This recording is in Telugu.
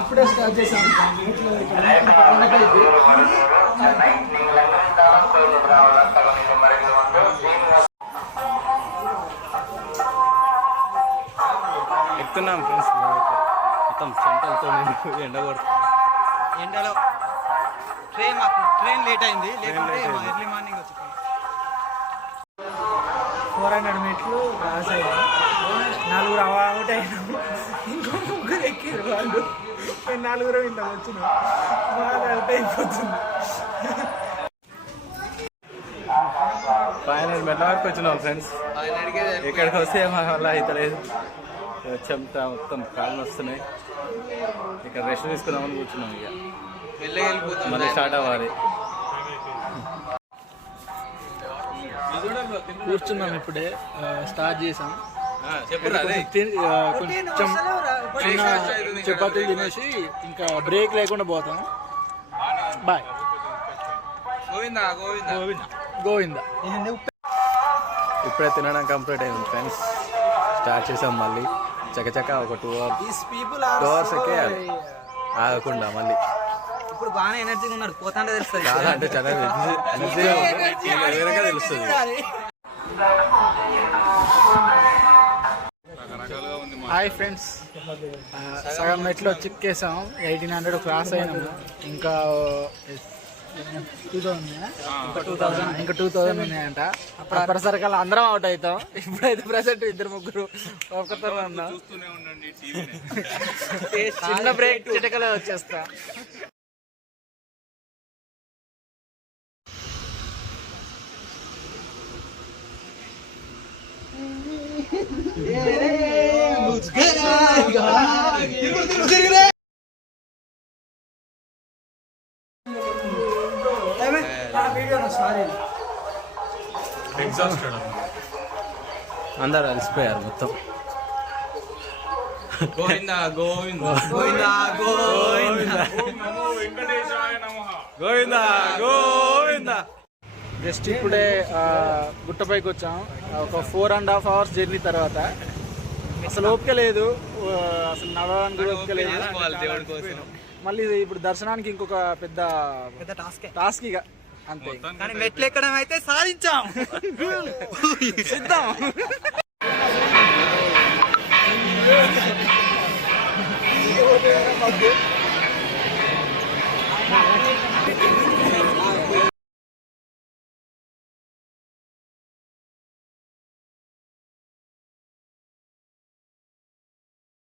ఇప్పుడే స్టార్ట్ చేసాం. ఎక్కుతున్నాం ఫ్రెండ్స్, మొత్తం చెంటలతో ఎండ కొడుతుంది. ఎండలో ట్రైన్ లేట్ అయింది, లేకుంటే ఎర్లీ మార్నింగ్ వచ్చి 400 మీటర్లు క్రాస్ అయ్యాం. 4 అవుట్ అయినాం. ఇంకో 3 ఎక్కిరు వాళ్ళు. 4 ఇంత వచ్చినాం. బాగా అవుట్ అయిపోతుంది. 500 మెట్ల వరకు వచ్చినాం ఫ్రెండ్స్. ఇక్కడికి వస్తే మా వల్ల అయితే లేదు, చెమట మొత్తం కాళ్ళు వస్తున్నాయి. ఇక్కడ రెస్ట్ తీసుకుందామని కూర్చున్నాం. ఇక మళ్ళీ స్టార్ట్ అవ్వాలి. కూర్చున్నాం, ఇప్పుడే స్టార్ట్ చేసాం. కొంచెం చిన్న చపాతీలు తినేసి ఇంకా బ్రేక్ లేకుండా పోతాం. బాయ్. గోవిందా. ఇప్పుడే తినడం కంప్లీట్ అయింది ఫ్రెండ్స్. స్టార్ట్ చేసాం మళ్ళీ చకచక ఒక 2 hours ఎక్కేయాలి ఆగకుండా. మళ్ళీ ఇప్పుడు బాగానే ఎనర్జీగా ఉన్నారు, పోతాంటే తెలుస్తుంది. చాలా అంటే చాలా వేరేగా తెలుస్తుంది. హాయ్ ఫ్రెండ్స్, సగం మెట్లో చిక్కేసాం. 1800 క్రాస్ అయినాము. ఇంకా 2000 ఉన్నాయంట. అప్పటిసరికల్లా అందరం అవుట్ అవుతాం. ఇప్పుడైతే ప్రెసెంట్ 2-3 ఒకరితో ఉన్నాం. చిన్న బ్రేక్ చిటకలే వచ్చేస్తా. అందరు అలసిపోయారు మొత్తం. గోవిందా గోవిందా గోవిందా గోవిందా గోవిందా గోవిందా. జస్ట్ ఇప్పుడే గుట్టపైకి వచ్చాం. ఒక 4.5 hours జర్నీ తర్వాత అసలు ఓపిక లేదు, అసలు నడవడానికి కూడా ఓపిక లేదు. మళ్ళీ ఇప్పుడు దర్శనానికి ఇంకొక పెద్ద టాస్క్ ఇక అంతే. కానీ మెట్లు ఎక్కడం అయితే సాధించాం. సిద్ధం.